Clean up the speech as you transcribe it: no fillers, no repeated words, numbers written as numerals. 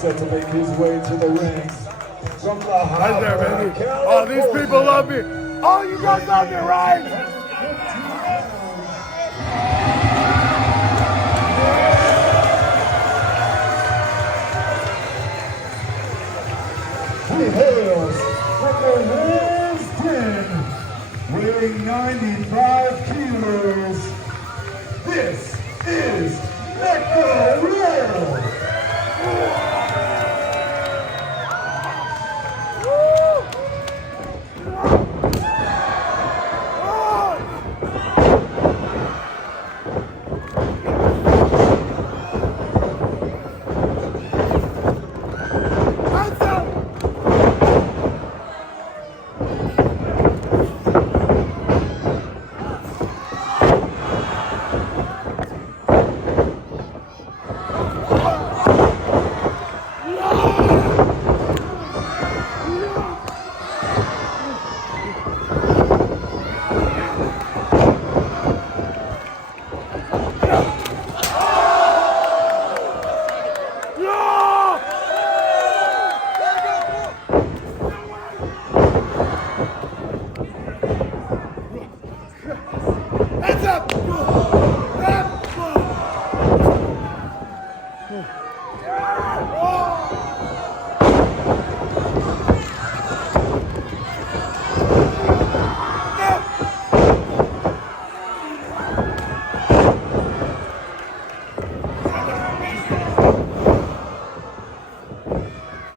set to make his way to the ring. From the Right there, baby. Oh, these people love me. Oh, you guys love me, right? He hails from the Hills Den, weighing 95 kilos. This